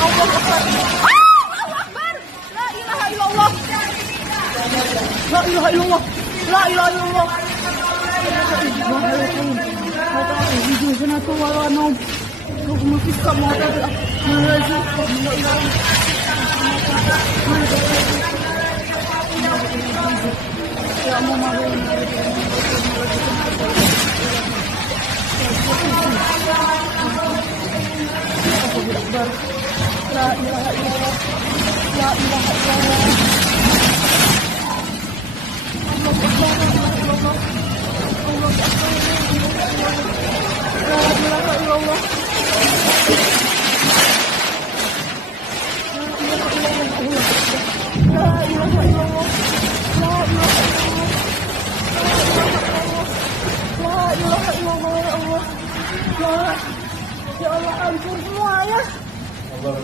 Allahu Akbar. Allahu Akbar. La ilaha illallah. La ilaha illallah. La ilaha illallah. La ilaha illallah. La ilaha illallah. Allahu Akbar. Allahu Akbar. La ilaha illallah. La ilaha illallah. La ilaha illallah. La ilaha illallah ya Allah. Ya Allah ampun semua ya. Allah